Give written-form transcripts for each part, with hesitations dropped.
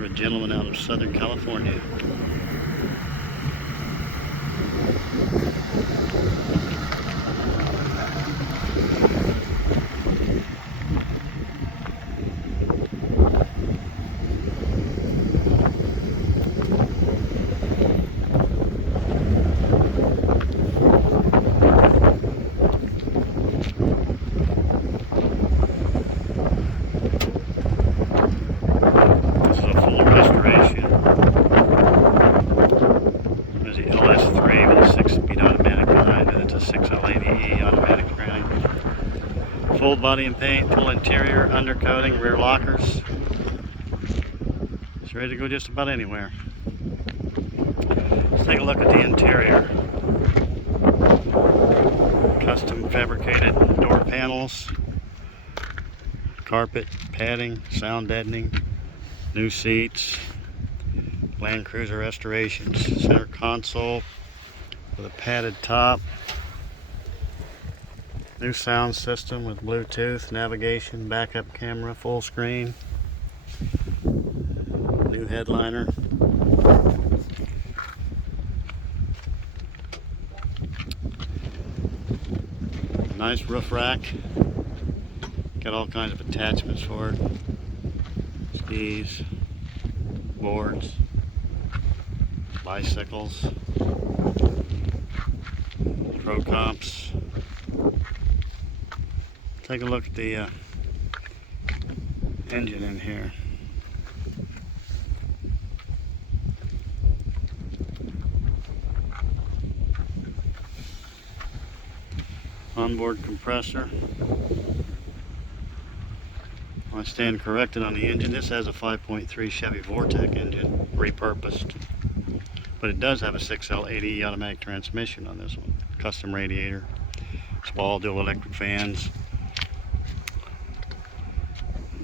for a gentleman out of Southern California. There's the LS3 with a 6-speed automatic behind it. It's a 6L80E automatic running. Full body and paint, full interior, undercoating, rear lockers. It's ready to go just about anywhere. Let's take a look at the interior. Custom fabricated door panels, carpet, padding, sound deadening, new seats. Land Cruiser restorations, center console with a padded top, new sound system with Bluetooth, navigation, backup camera, full screen, new headliner, nice roof rack, got all kinds of attachments for it, skis, boards, bicycles, pro comps. Take a look at the engine in here. Onboard compressor. I stand corrected on the engine. This has a 5.3 Chevy Vortec engine, repurposed. But it does have a 6L80E automatic transmission on this one. Custom radiator, small dual electric fans,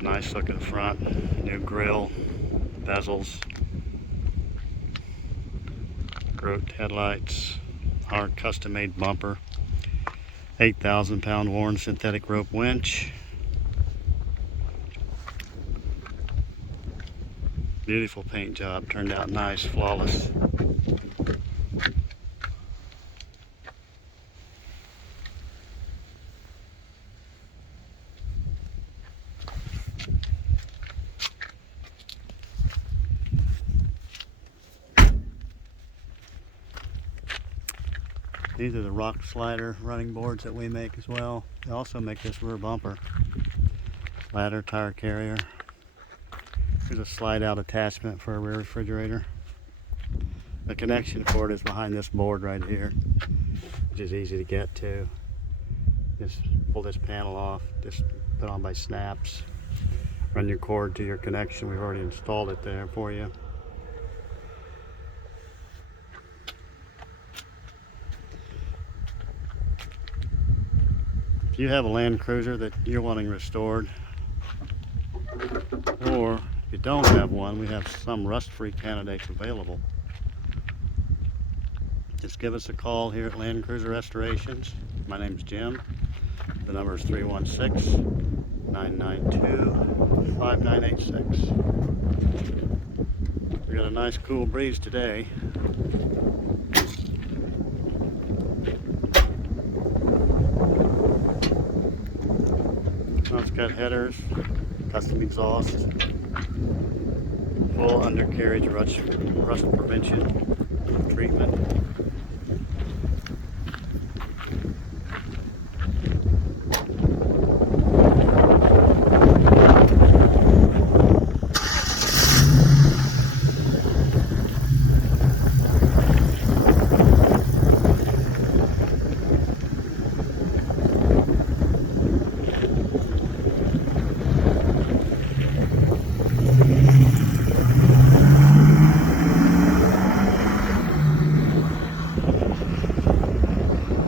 nice looking front, new grille, bezels, grooved headlights, hard custom made bumper, 8,000 pound worn synthetic rope winch. Beautiful paint job, turned out nice, flawless. These are the rock slider running boards that we make as well. They also make this rear bumper, ladder, tire carrier. There's a slide out attachment for a rear refrigerator. The connection cord is behind this board right here, which is easy to get to. Just pull this panel off, just put on by snaps. Run your cord to your connection. We've already installed it there for you. If you have a Land Cruiser that you're wanting restored, or if you don't have one, we have some rust-free candidates available. Just give us a call here at Land Cruiser Restorations. My name's Jim. The number is 316-992-5986. We got a nice cool breeze today. It's got headers, custom exhaust, full undercarriage rust prevention treatment.